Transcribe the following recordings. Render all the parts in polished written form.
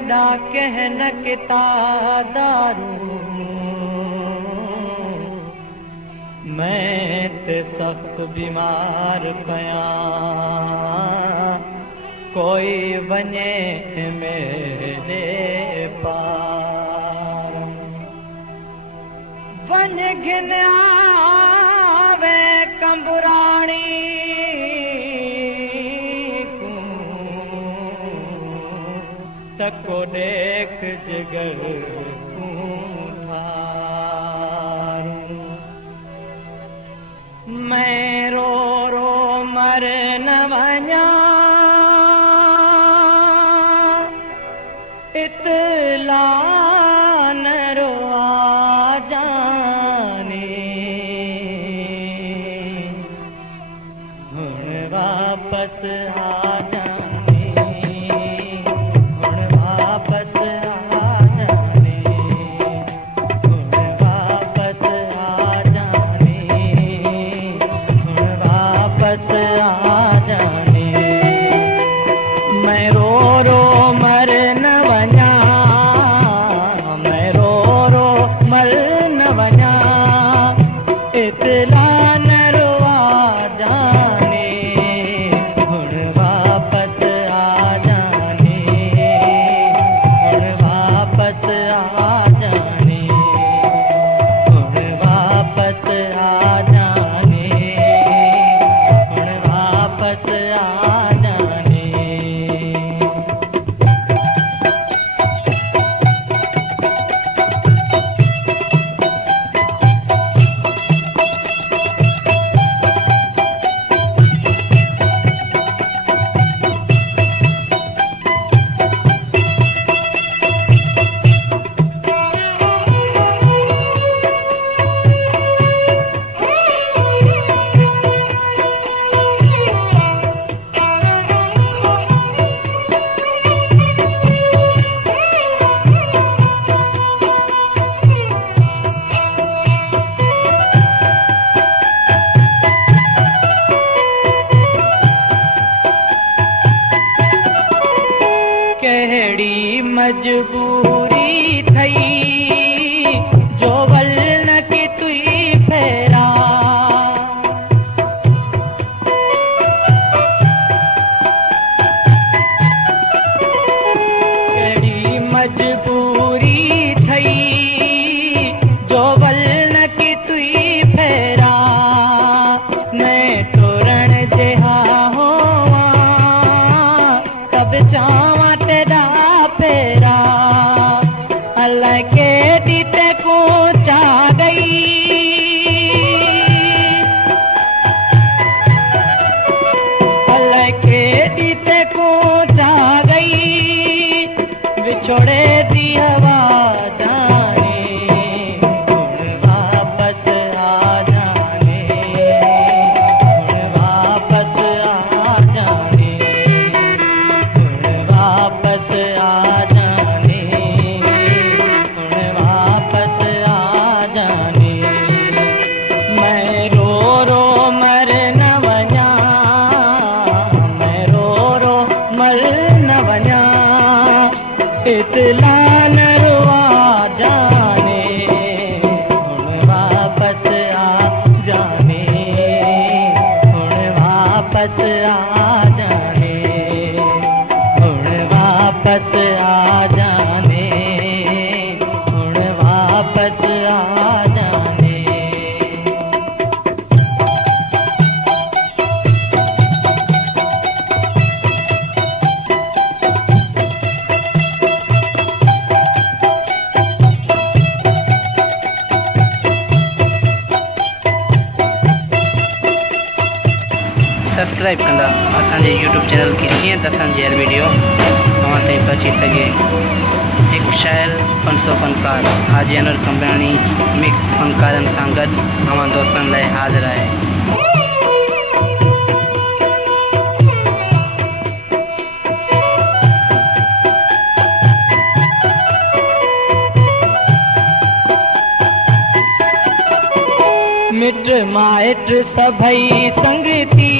हेडा कहन किता दारू मैं ते सख्त बीमार पया कोई वने मेरे पार वन घिन आवे कंबुराणी तको देख जिगर मैं रो रो मर न वञा इतला न रोआ जाने हुण वापस आ जाने हुण वापस आ जाने हुण वापस आ जाने वापस आ जाने मैं रो रो मर न वञा मैं रो रो मर न वञा इतला न रोआ जाने हुण वापस आ जाने हुण वापस आ जाने हुण वापस आ जाने वापस आ जाने केड़ी मजबूरी थई जो वल न की तुई फेरा केड़ी मजबूरी थई जो वल न की तुई फेरा मैं तोरण जेहा होवा तब चावा तेरा फेरा अल्लाह के दीते को चा गई अल्लाह के दीते को चा गई बिछोड़े दी हवा जाने हुण वापस आ जाने हुण वापस आ जाने हुण वापस आ जाने हुण वापस आ जाने मैं रो रो मर न वञा मैं रो रो मर न वञा इतला न रोआ जाने हुण वापस आ जाने हुण वापस आ जाने हुण वापस आ जाने हुण वापस आ जाने सब्सक्राइब कंदा असांजे यूट्यूब चैनल खे जीअं त असांजी हर वीडियो तव्हां ताईं पहुची सघे। हिकु शाइर फनसो फनकार हाजी अनवर कंबाणी मिक्स फनकारनि सां गॾु तव्हां दोस्तनि लाइ हाज़िर आहे। मिट माइट सभई संगती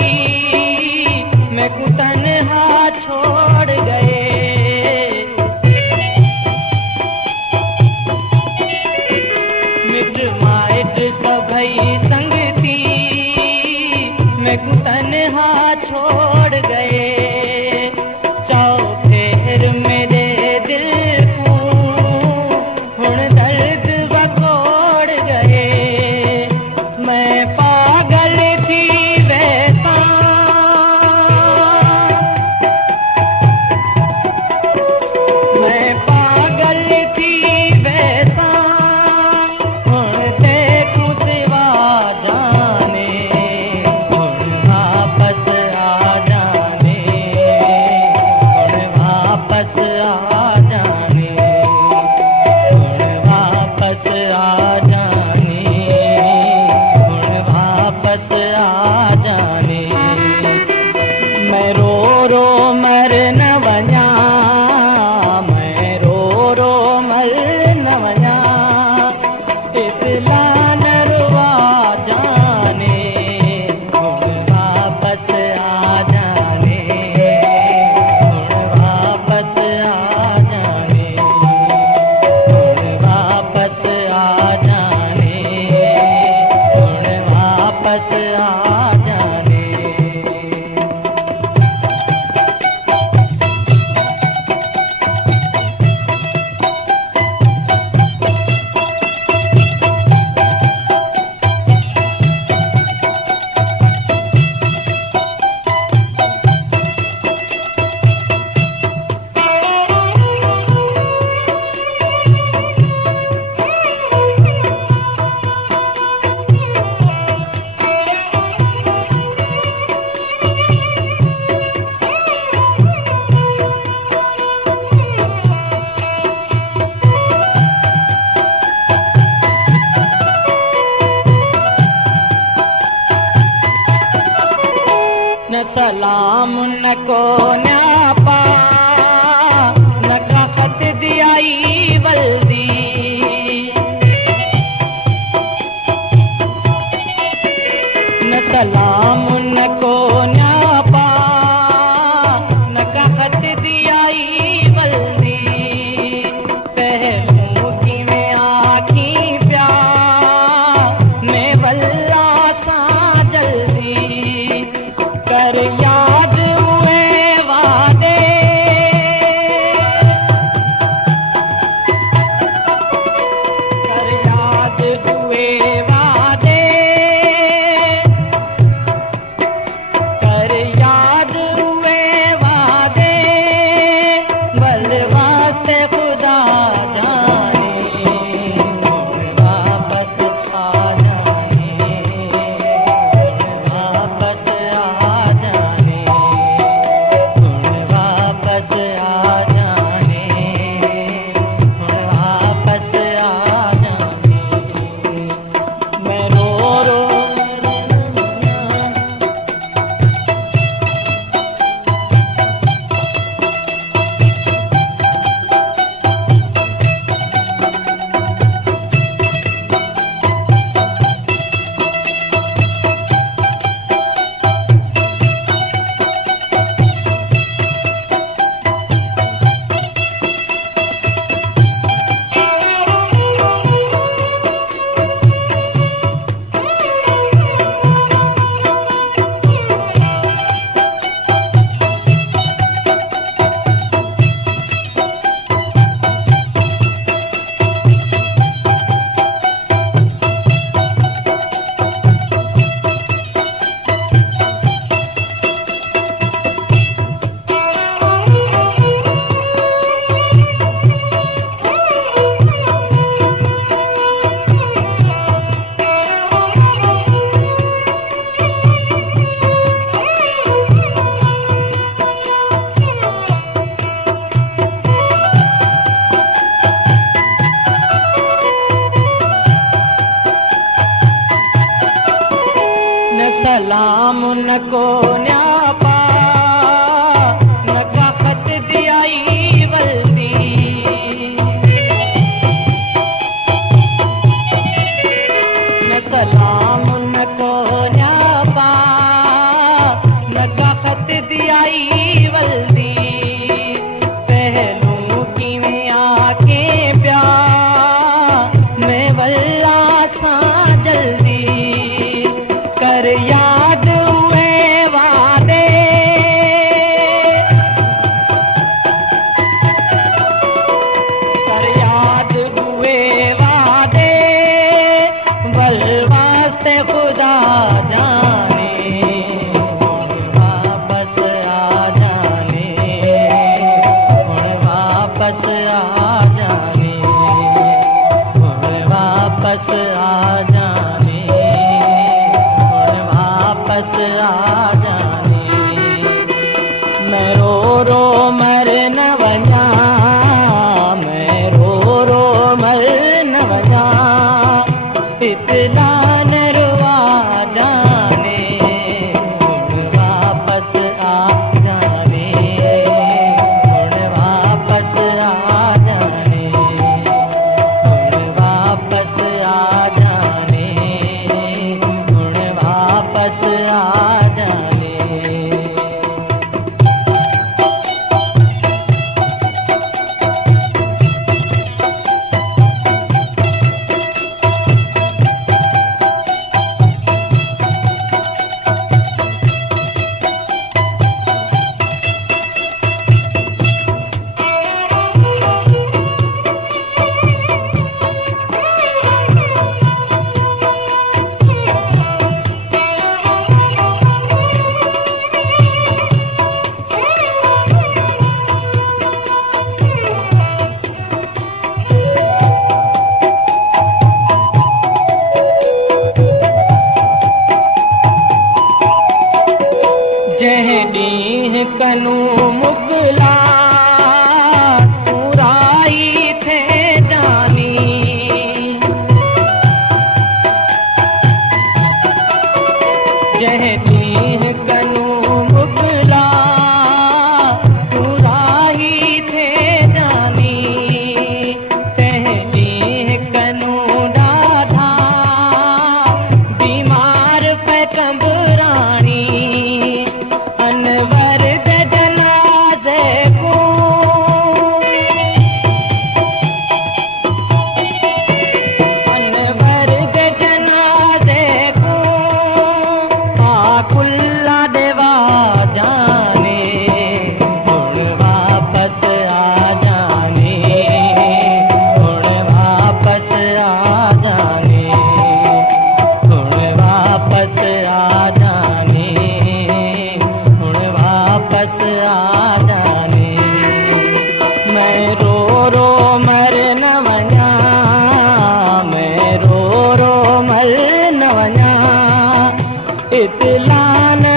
मैं कुटन हा छोड़ गए छोड़ गए चौफेर मेरे दिल को हुण दर्द बकोड़ गए मैं पागल थी वैसा मैं पागल थी वैसा हुण देखूं सिवा जाने हुण वापस आ जाने हुण वापस आ जाने हुण वापस आ जाने हुण वापस आ जाने मैं रो रो मर न वञा मैं रो रो मर न वञा इतला न रुआ जाने हुण वापस आ जाने हुण वापस आ जाने हुण वापस आ जाने हुण वापस आ जाने न सलाम न को न्यापा न का खत दियाई वल्दी न सलाम न को न्यापा न का खत दियाई वल्दी कहूं कि मैं आखी प्यार में वल्ला सा जल्दी कर याद हुए वादे कर याद हुए वादे रो मर न वञा, मैं रो मर न वञा, इतना न रुआ जाने, हुण वापस आ जाने, हुण वापस आ जाने, हुण वापस आ जाने, हुण वापस आ जाने। जंहिं ॾींहुं कनू मुकला तू राई थे जानी, जंहिं ॾींहुं कनू मुकला तू राई थे जानी, तंहिं ॾींहुं कनू ॾाढा बीमार पे कंबराणी, अनवर दे जनाज़े को, अनवर दे जनाज़े को आकुल्ला देवा जाने, हुण वापस आ जाने, हुण वापस आ जाने, हुण वापस आ जाने, वापस आ जाने। मैं रो मर न वञा, मैं रो मर न वञा, इतला न